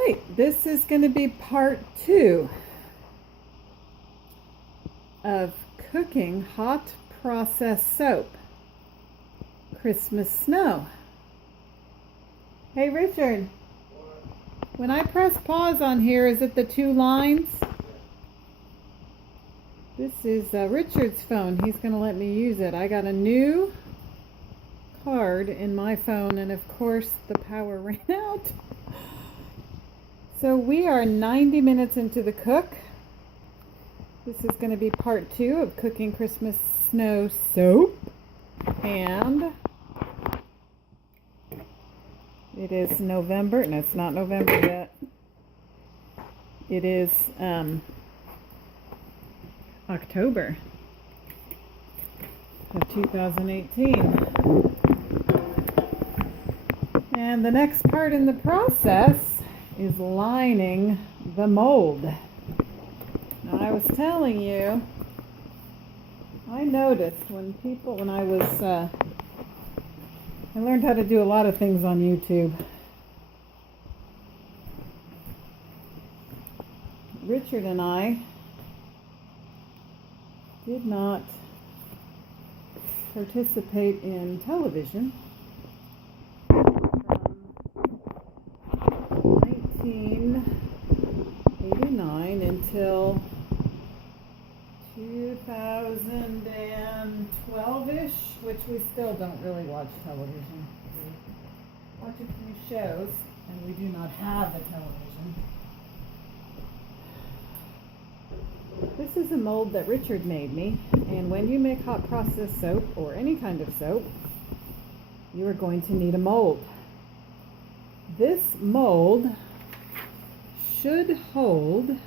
right, this is going to be part 2 of cooking hot process soap, Christmas snow. Hey Richard, when I press pause on here, is it the 2 lines? This is Richard's phone. He's going to let me use it. I got a new card in my phone, and of course the power ran out. So we are 90 minutes into the cook. This is going to be part 2 of cooking Christmas snow soap. And it is November. No, it's not November yet. It is October of 2018. And the next part in the process is lining the mold. Now, I was telling you, I noticed when I learned how to do a lot of things on YouTube. Richard and I did not participate in television from 1989 until 2012-ish, which we still don't really watch television. We watch a few shows, and we do not have a television. This is a mold that Richard made me, and when you make hot process soap, or any kind of soap, you are going to need a mold. This mold should hold, let's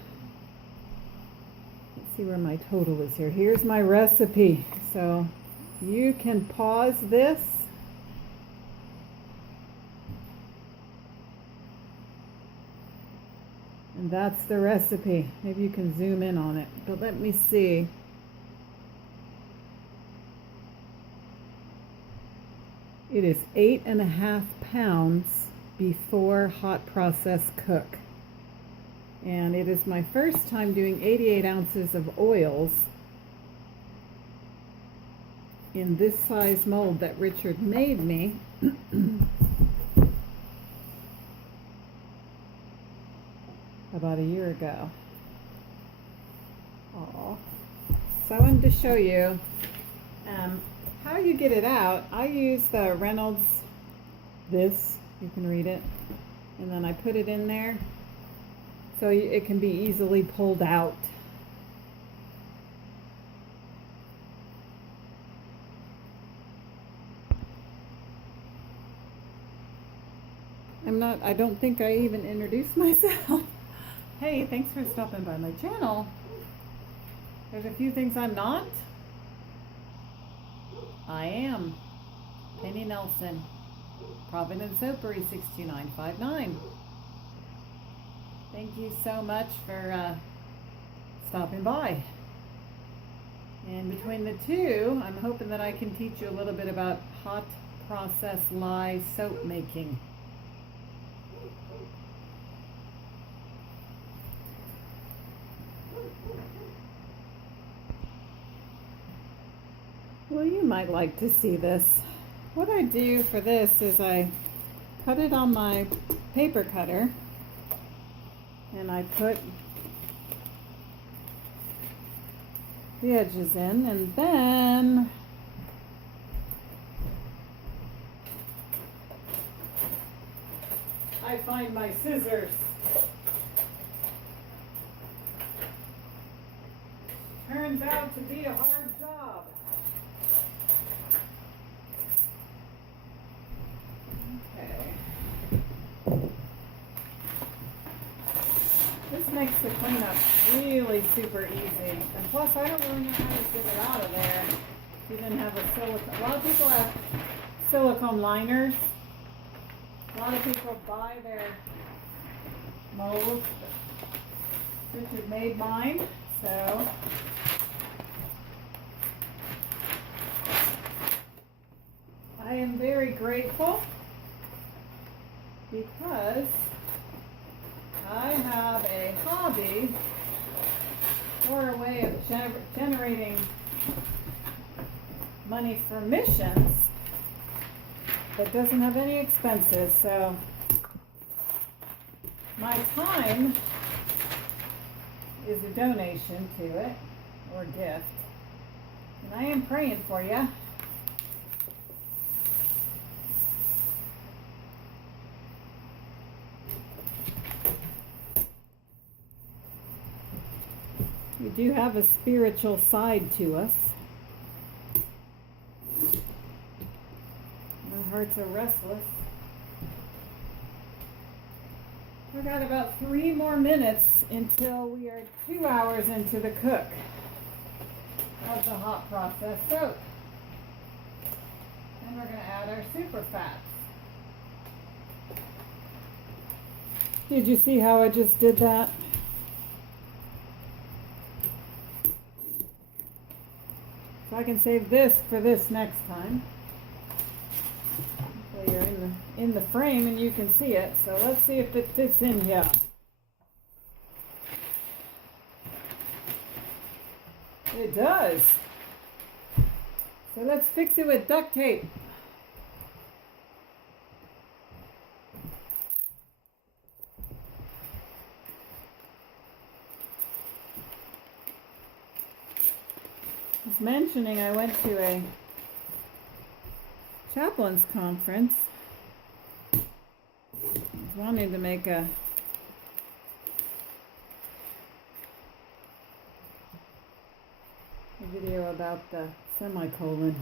see where my total is here. Here's my recipe. So you can pause this. And that's the recipe. Maybe you can zoom in on it, but let me see. It is 8.5 pounds before hot process cook. And it is my first time doing 88 ounces of oils in this size mold that Richard made me. About a year ago. Aww. So I wanted to show you how you get it out. I use the Reynolds, this, you can read it, and then I put it in there so it can be easily pulled out. I don't think I even introduced myself. Hey, thanks for stopping by my channel. There's a few things I'm not. I am Penny Nelson, Providence Soapery 62959. Thank you so much for stopping by. And between the two, I'm hoping that I can teach you a little bit about hot process lye soap making. Well, you might like to see this. What I do for this is I cut it on my paper cutter, and I put the edges in, and then I find my scissors. Turns out to be a hard job. Okay. This makes the cleanup really super easy. And plus, I don't really know how to get it out of there. You didn't have a silicone. A lot of people have silicone liners. A lot of people buy their molds. Richard made mine, so I am very grateful because I have a hobby or a way of generating money for missions that doesn't have any expenses. So my time is a donation to it, or gift. And I am praying for you. We do have a spiritual side to us. Our hearts are restless. We've got about 3 more minutes until we are 2 hours into the cook of the hot processed soap. And we're going to add our super fats. Did you see how I just did that? So I can save this for this next time. So you're in the frame and you can see it. So let's see if it fits in here. It does. So let's fix it with duct tape. I was mentioning I went to a chaplain's conference. I was wanting to make a video about the semicolon.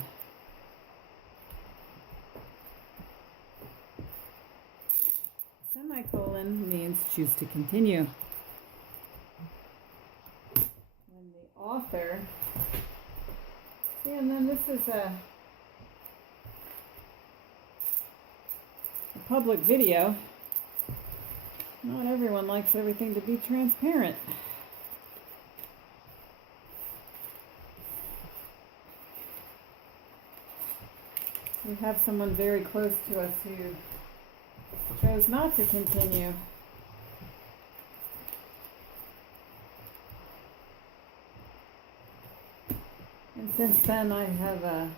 Semicolon means choose to continue. And the author, see, and then this is a public video. Not everyone likes everything to be transparent. We have someone very close to us who chose not to continue. And since then I have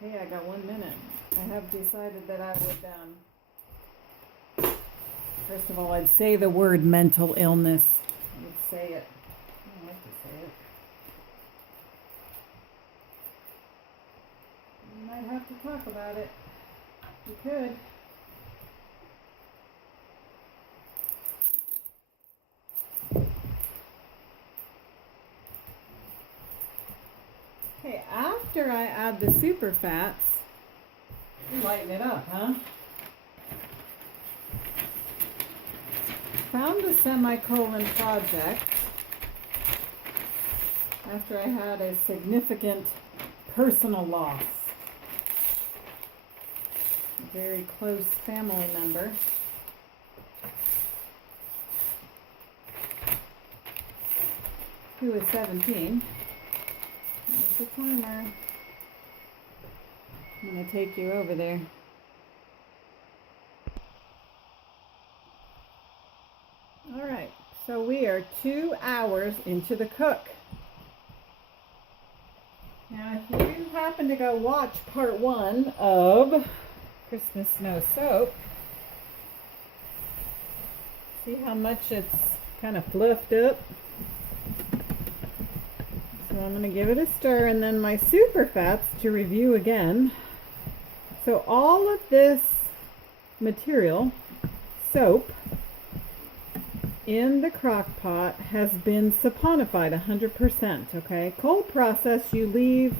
hey, I got 1 minute. I have decided that I would, first of all, I'd say the word mental illness. I would say it. I don't like to say it. We might have to talk about it. We could. Okay, after I add the super fats, lighten it up, huh? Found the semicolon project after I had a significant personal loss. A very close family member. Who was 17. There's a timer. I'm going to take you over there. Alright, so we are 2 hours into the cook. Now, if you happen to go watch part 1 of Christmas Snow Soap, see how much it's kind of fluffed up? So I'm going to give it a stir, and then my super fats to review again. So all of this material, soap, in the crock pot has been saponified 100%, okay? Cold process, you leave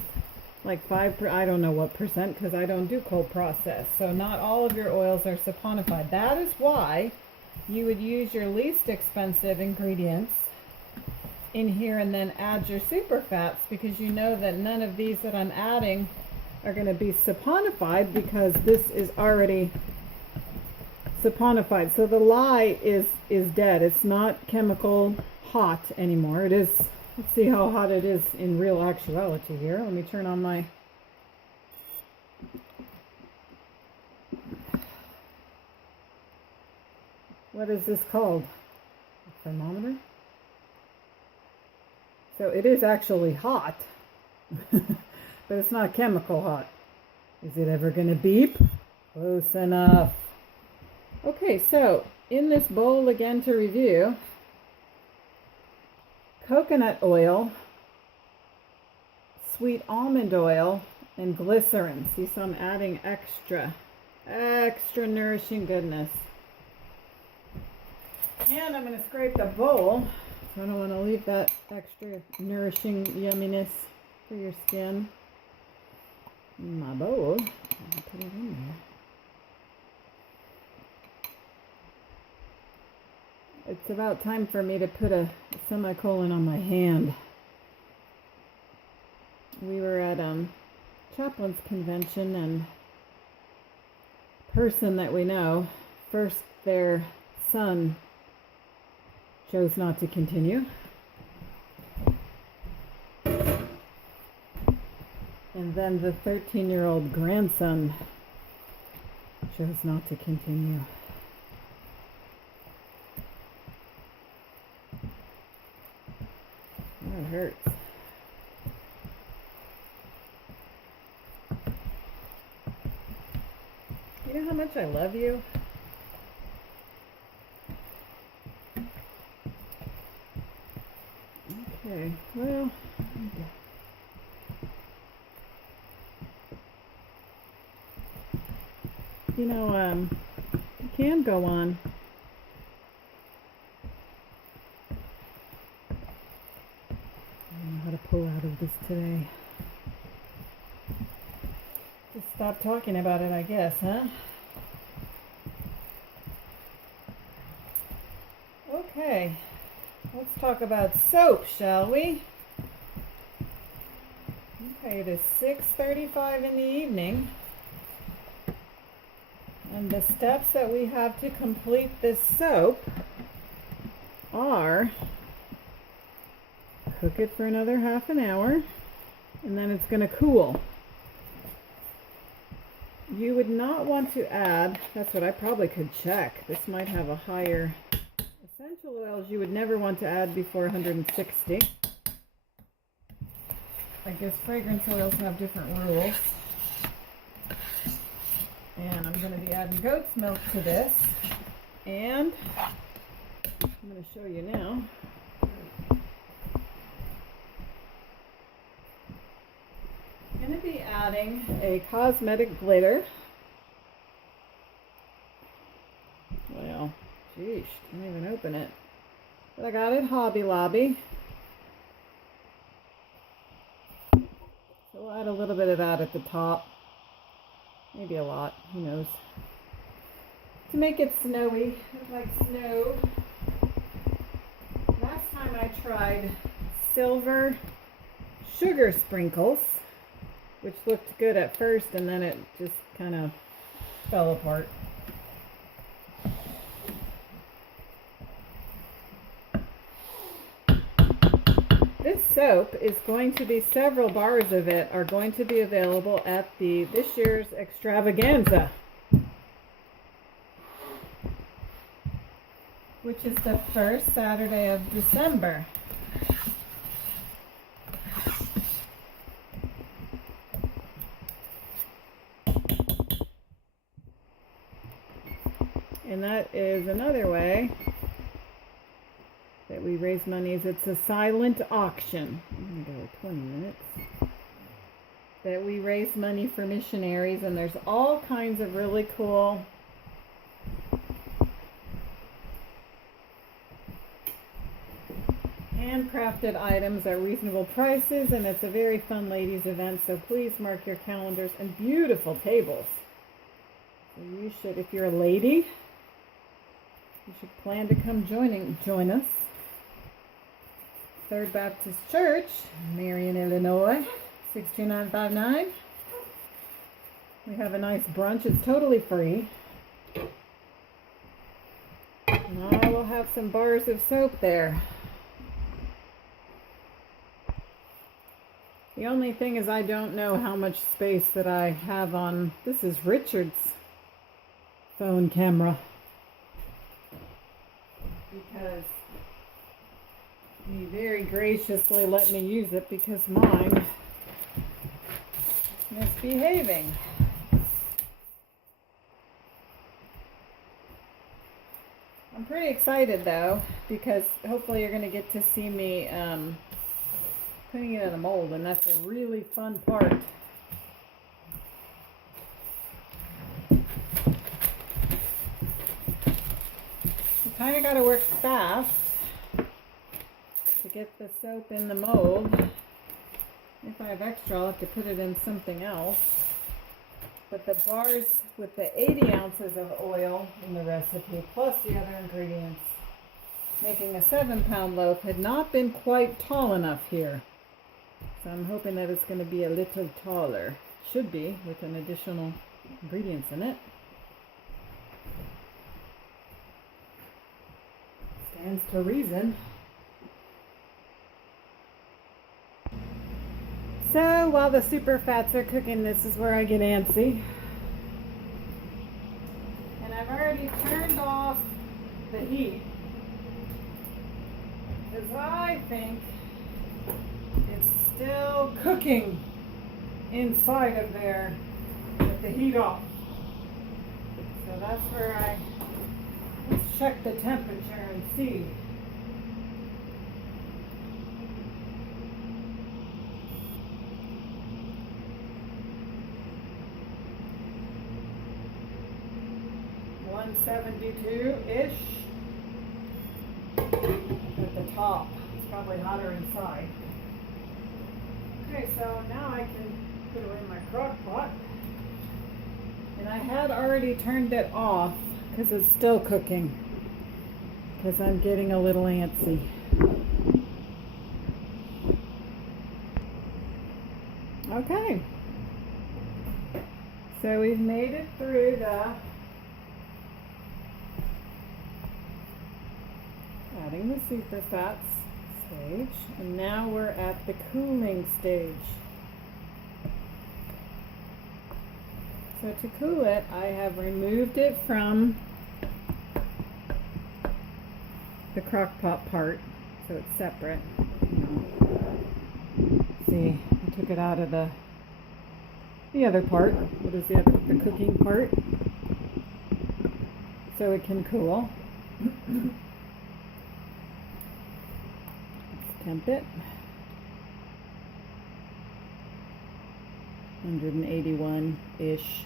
like 5%, I don't know what percent, because I don't do cold process. So not all of your oils are saponified. That is why you would use your least expensive ingredients in here and then add your super fats, because you know that none of these that I'm adding are going to be saponified, because this is already saponified. So the lye is dead. It's not chemical hot anymore. It is, let's see how hot it is in real actuality here. Let me turn on my what is this called? A thermometer? So it is actually hot, but it's not chemical hot. Is it ever going to beep? Close enough. Okay, so in this bowl, again to review, coconut oil, sweet almond oil, and glycerin. See, so I'm adding extra nourishing goodness. And I'm going to scrape the bowl. So I don't want to leave that extra nourishing yumminess for your skin. In my bowl. I'll put it in there. It's about time for me to put a semicolon on my hand. We were at chaplain's convention, and a person that we know, first their son chose not to continue. And then the 13-year-old grandson chose not to continue. That hurts. You know how much I love you? Okay, well, you know, you can go on. I don't know how to pull out of this today. Just stop talking about it, I guess, huh? Okay, let's talk about soap, shall we? Okay, it is 6:35 in the evening. And the steps that we have to complete this soap are cook it for another half an hour, and then it's going to cool. You would not want to add, that's what I probably could check. This might have a higher, essential oils you would never want to add before 160. I guess fragrance oils have different rules. And I'm going to be adding goat's milk to this. And I'm going to show you now. I'm going to be adding a cosmetic glitter. Well, geez, can't even open it. But I got it Hobby Lobby. So we'll add a little bit of that at the top. Maybe a lot, who knows. To make it snowy, look like snow. Last time I tried silver sugar sprinkles, which looked good at first, and then it just kind of fell apart. This soap is going to be, several bars of it are going to be available at this year's extravaganza, which is the first Saturday of December. And that is another way that we raise money. Is it's a silent auction. I'm going to go 20 minutes. That we raise money for missionaries, and there's all kinds of really cool handcrafted items at reasonable prices, and it's a very fun ladies event, so please mark your calendars. And beautiful tables. So you should, if you're a lady, you should plan to come join us. Third Baptist Church, Marion, Illinois, 62959. We have a nice brunch. It's totally free. And I will have some bars of soap there. The only thing is I don't know how much space that I have on, this is Richard's phone camera. because he very graciously let me use it because mine is misbehaving. I'm pretty excited though, because hopefully you're going to get to see me putting it in a mold, and that's a really fun part. You kind of got to work fast to get the soap in the mold. If I have extra, I'll have to put it in something else. But the bars with the 80 ounces of oil in the recipe, plus the other ingredients, making a 7-pound loaf, had not been quite tall enough here. So I'm hoping that it's going to be a little taller. Should be, with an additional ingredients in it. Stands to reason. So while the super fats are cooking, this is where I get antsy. And I've already turned off the heat, because I think it's still cooking inside of there with the heat off. So that's where let's check the temperature and see. .172-ish at the top. It's probably hotter inside. Okay, so now I can put it in my crock pot. And I had already turned it off because it's still cooking, because I'm getting a little antsy. Okay. So we've made it through the adding the super fats stage, and now we're at the cooling stage. So to cool it, I have removed it from the crock pot part, so it's separate. See, I took it out of the other part. What is the cooking part? So it can cool. Temp it. 181-ish.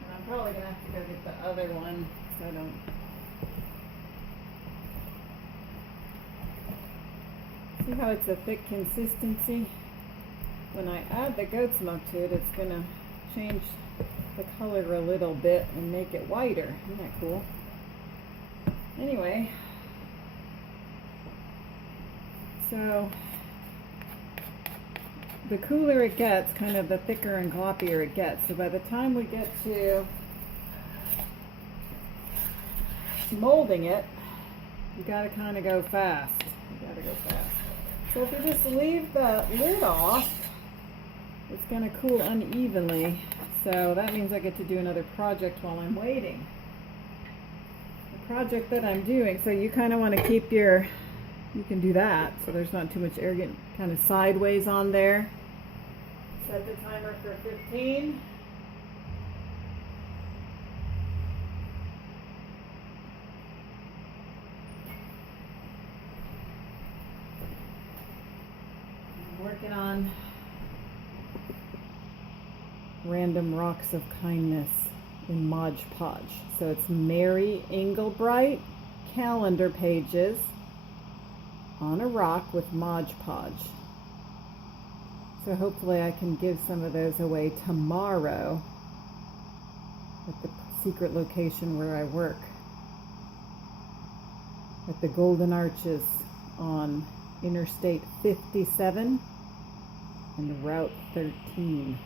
And I'm probably going to have to go get the other one so I don't... See how it's a thick consistency? When I add the goat's milk to it, it's going to change the color a little bit and make it whiter. Isn't that cool? Anyway, so the cooler it gets, kind of the thicker and gloppier it gets. So by the time we get to molding it, you gotta kind of go fast. You gotta go fast. So if you just leave the lid off, it's gonna cool unevenly. So that means I get to do another project while I'm waiting. The project that I'm doing, so you kind of want to keep your, you can do that so there's not too much air getting kind of sideways on there. Set the timer for 15. I'm working on Random Rocks of Kindness in Mod Podge. So it's Mary Englebright calendar pages on a rock with Mod Podge. So hopefully I can give some of those away tomorrow at the secret location where I work, at the Golden Arches on Interstate 57 and Route 13.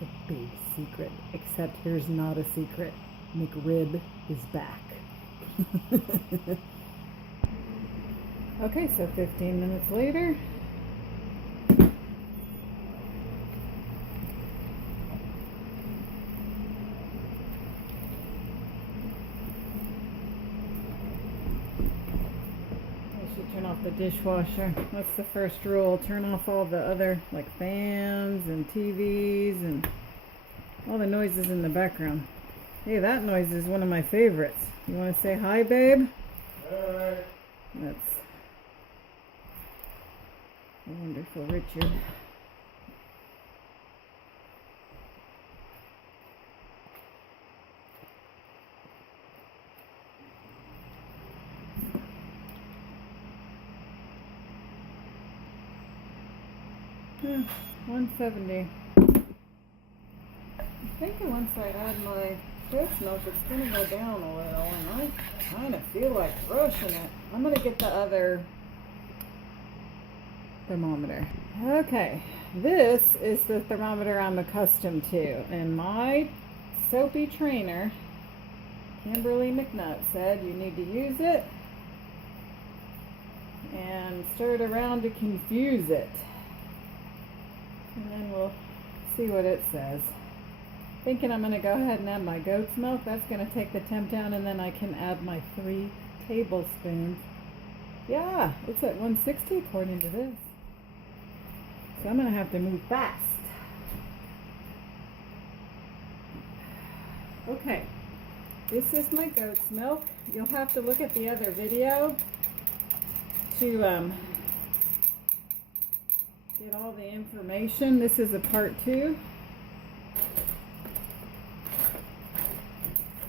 It's a big secret, except here's not a secret. McRib is back. Okay, so 15 minutes later. should turn off the dishwasher. That's the first rule. Turn off all the other, like, fans and TVs and all the noises in the background. Hey, that noise is one of my favorites. You want to say hi, babe? Hi. That's wonderful, Richard. Hmm, 170. I'm thinking once I add my goat's milk, it's going to go down a little, and I kind of feel like rushing it. I'm going to get the other thermometer. Okay, this is the thermometer I'm accustomed to, and my soapy trainer, Kimberly McNutt, said you need to use it and stir it around to confuse it. And then we'll see what it says. Thinking I'm going to go ahead and add my goat's milk. That's going to take the temp down, and then I can add my 3 tablespoons. Yeah, it's at 160 according to this. So I'm going to have to move fast. Okay, this is my goat's milk. You'll have to look at the other video to get all the information. This is a part 2.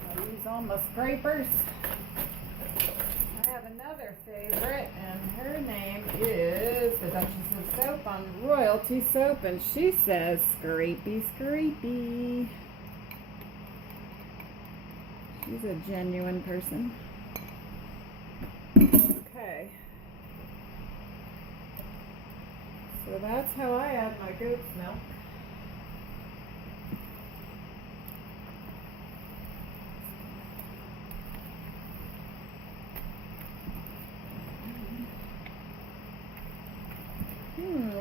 I'll use all my scrapers. I have another favorite, and her name is the Duchess of Soap on Royalty Soap, and she says, "Scrapey, scrapey." She's a genuine person. Okay. So that's how I add my goat's milk.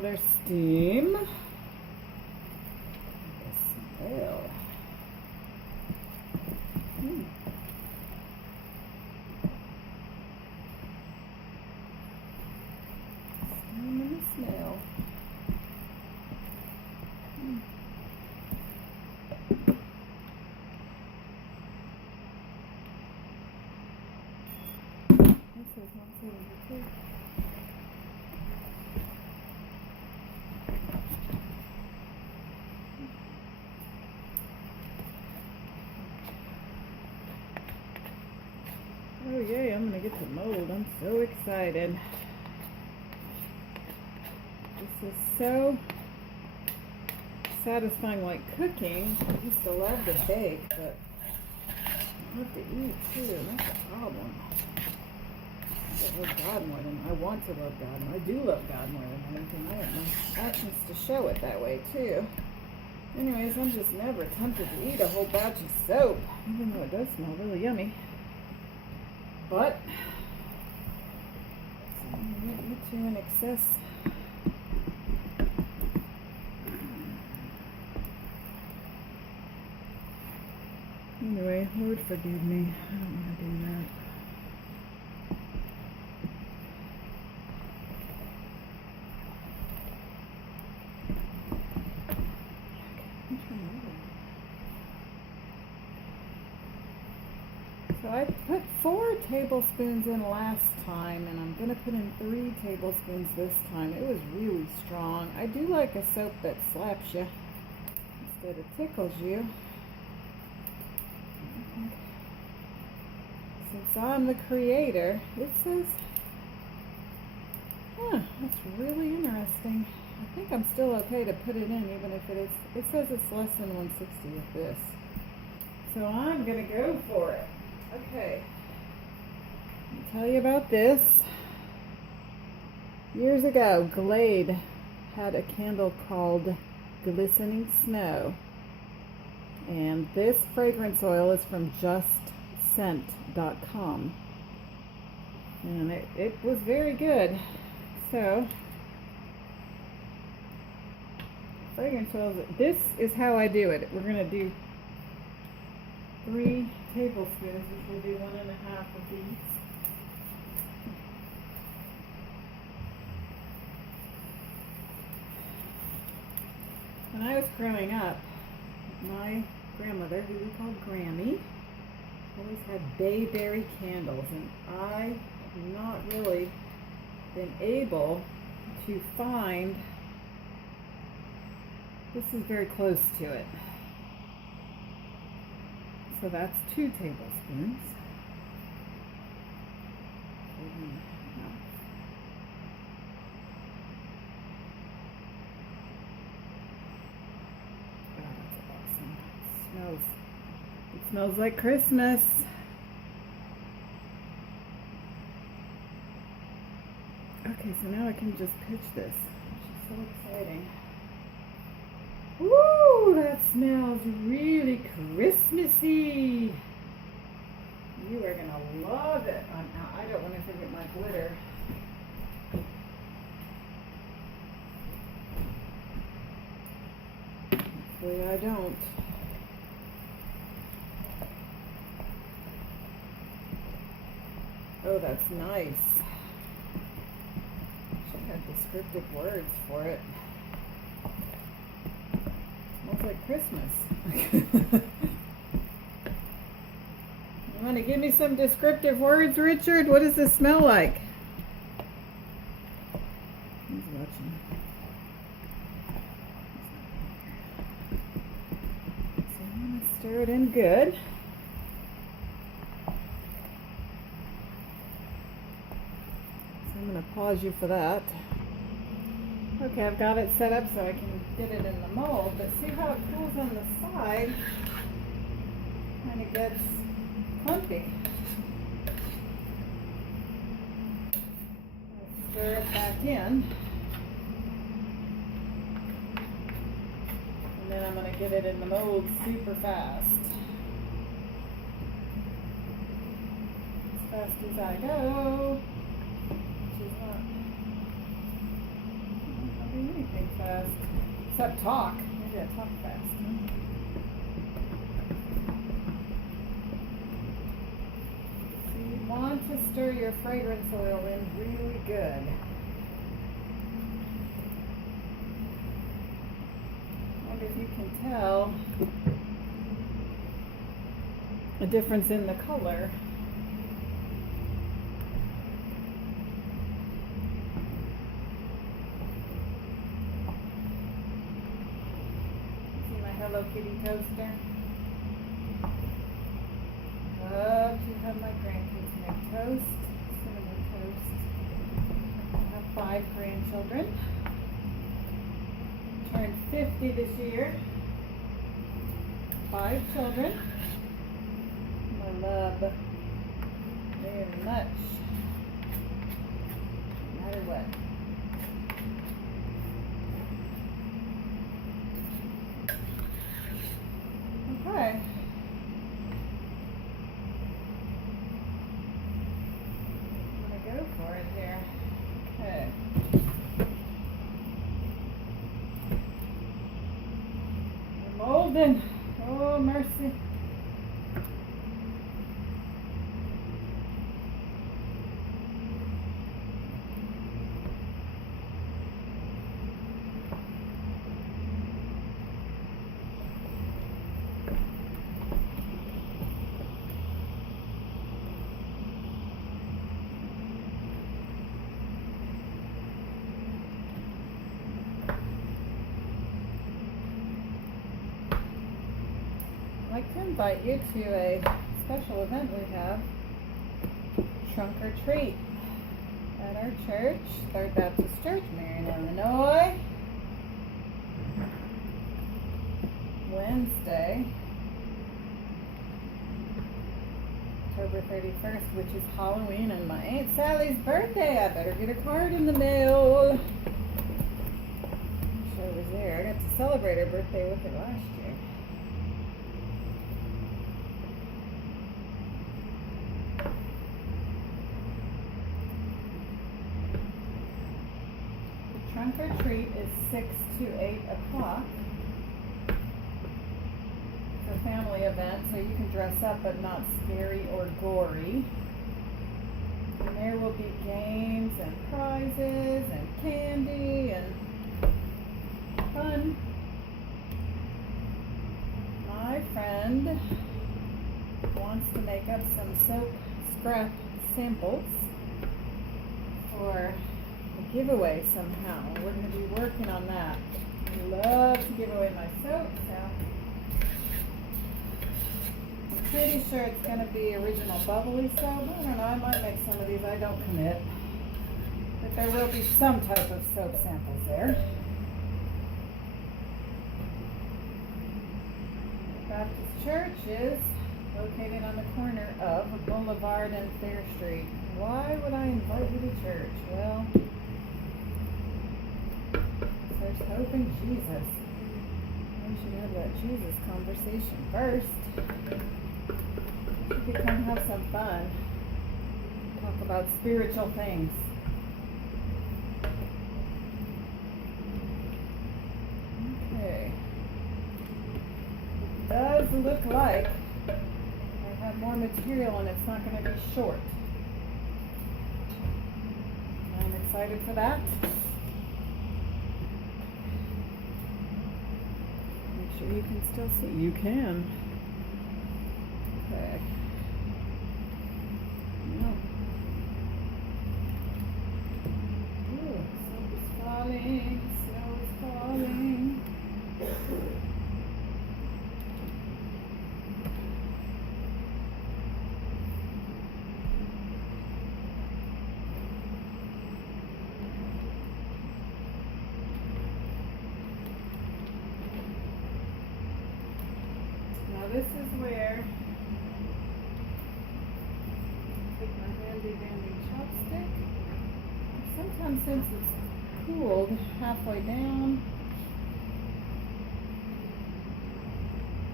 There's steam. The smell. Steam and the smell. This is 172. Oh yay, I'm gonna get the mold. I'm so excited. This is so satisfying, like cooking. I used to love to bake, but I have to eat too, and that's a problem. I love God more than I want to love God, and I do love God more than anything. I want my actions to show it that way too. Anyways, I'm just never tempted to eat a whole batch of soap, even though it does smell really yummy. But I'm going to eat you in excess. Anyway, Lord forgive me. I don't want to do that. So I put 4 tablespoons in last time, and I'm going to put in 3 tablespoons this time. It was really strong. I do like a soap that slaps you instead of tickles you. Since I'm the creator, it says, that's really interesting. I think I'm still okay to put it in, even if it says it's less than 160 with this. So I'm going to go for it. Okay, I'll tell you about this. Years ago, Glade had a candle called Glistening Snow. And this fragrance oil is from justscent.com. And it was very good. So, fragrance oils, this is how I do it. We're going to do 3 tablespoons, which will be 1.5 of these. When I was growing up, my grandmother, who we called Grammy, always had bayberry candles, and I have not really been able to find. This is very close to it. So that's 2 tablespoons. It smells like Christmas. Okay, so now I can just pitch this, which is so exciting. Woo, that smells really Christmassy. You are gonna love it. I don't want to forget my glitter. Hopefully I don't. Oh, that's nice. Should have descriptive words for it. Smells like Christmas. You want to give me some descriptive words, Richard? What does this smell like? He's watching. So I'm going to stir it in good. I'm going to pause you for that. Okay, I've got it set up so I can get it in the mold, but see how it cools on the side? Kind of gets clumpy. I'll stir it back in. And then I'm going to get it in the mold super fast. As fast as I go. Anything fast, except talk. Maybe I talk fast. So you want to stir your fragrance oil in really good. I wonder if you can tell a difference in the color. Hello Kitty toaster. Love to have my grandkids make toast, cinnamon toast. I have 5 grandchildren. Turned 50 this year. 5 children. I love very much. No matter what. Okay. I'm gonna go for it here. Okay. We're molding. Oh, mercy. I'd like to invite you to a special event we have, Trunk or Treat, at our church, Third Baptist Church, Marion, Illinois, Wednesday, October 31st, which is Halloween and my Aunt Sally's birthday. I better get a card in the mail. I wish I was there. I got to celebrate her birthday with her last year. Trunk or Treat is 6 to 8 o'clock. It's a family event, so you can dress up but not scary or gory. And there will be games and prizes and candy and fun. friend wants to make up some soap scrap samples for a giveaway somehow. We're going to be working on that. I love to give away my soap, so I'm pretty sure it's going to be original bubbly soap. I don't know, I might make some of these, I don't commit. But there will be some type of soap samples there. Baptist Church is located on the corner of Boulevard and Fair Street. Why would I invite you to church? Well, there's hope in Jesus. We should have that Jesus conversation first. We could come have some fun. Talk about spiritual things. Okay. It does look like I have more material and it's not going to be short. I'm excited for that. Make sure you can still see. You can. Okay. No. Ooh, snow is falling. Snow is falling. This is where I take my handy dandy chopstick. Sometimes since it's cooled halfway down,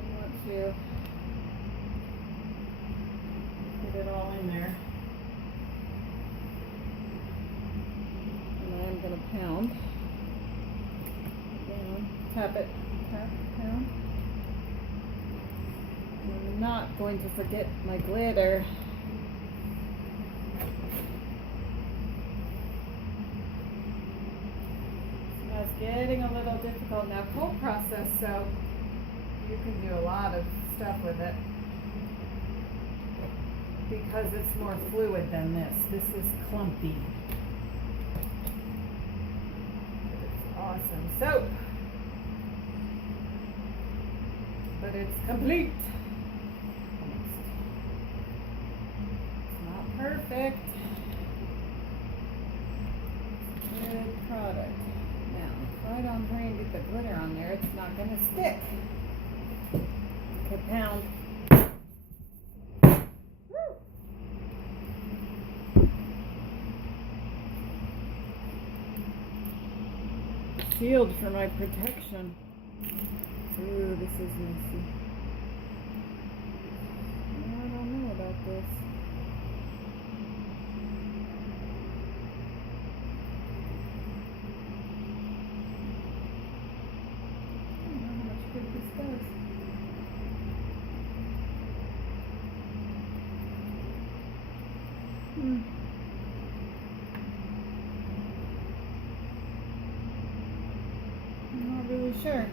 I want to get it all in there. And I'm going to pound down, tap it, tap, pound. I'm not going to forget my glitter. So it's getting a little difficult now. Cold process, so you can do a lot of stuff with it because it's more fluid than this. This is clumpy. It's awesome soap, but it's complete. Perfect. Good product. Now, if I don't hurry and get the glitter on there, it's not going to stick. Okay, pound. Woo! Sealed for my protection. Ooh, this is messy. I don't know about this. I'm not really sure.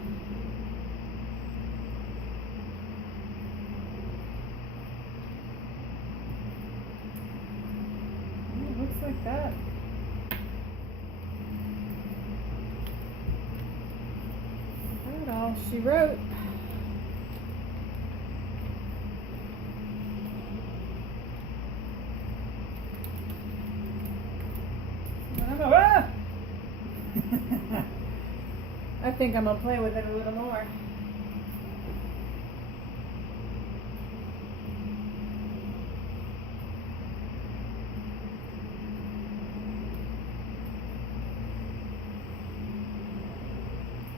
It looks like that. That's all she wrote. I think I'm going to play with it a little more.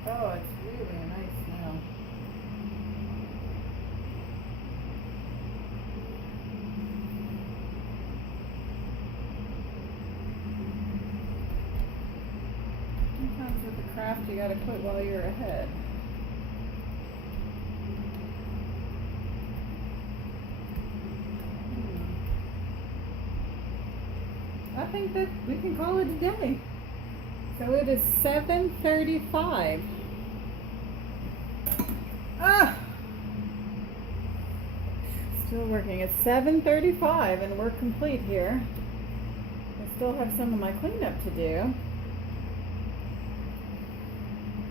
Oh, it's really a nice smell. Sometimes with the craft you gotta quit while you're ahead. I think that we can call it a day. So it is 7:35. Ah! Still working. It's 7:35 and we're complete here. I still have some of my cleanup to do.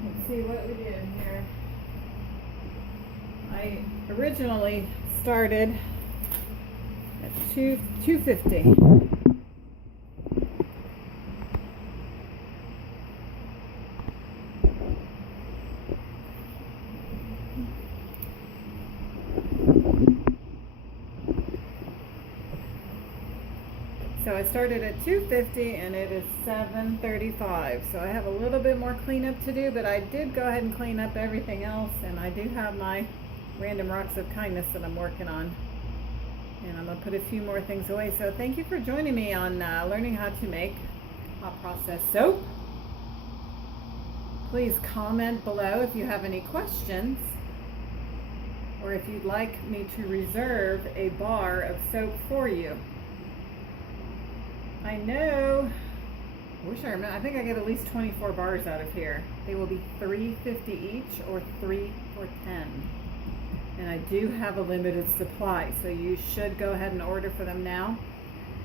Let's see what we did here. I originally started at 250. So I started at 250 and it is 7:35. So I have a little bit more cleanup to do, but I did go ahead and clean up everything else, and I do have my random rocks of kindness that I'm working on. And I'm going to put a few more things away. So thank you for joining me on learning how to make hot process soap. Please comment below if you have any questions, or if you'd like me to reserve a bar of soap for you. I know, I wish I remember, I think I get at least 24 bars out of here. They will be $3.50 each or 3 for $10. And I do have a limited supply, so you should go ahead and order for them now.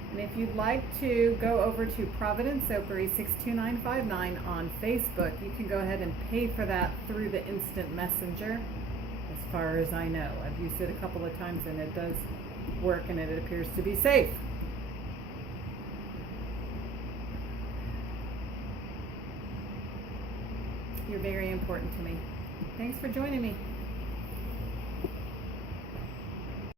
And if you'd like to go over to Providence Soapery 62959 on Facebook, you can go ahead and pay for that through the instant messenger, as far as I know. I've used it a couple of times and it does work, and it appears to be safe. You're very important to me. Thanks for joining me.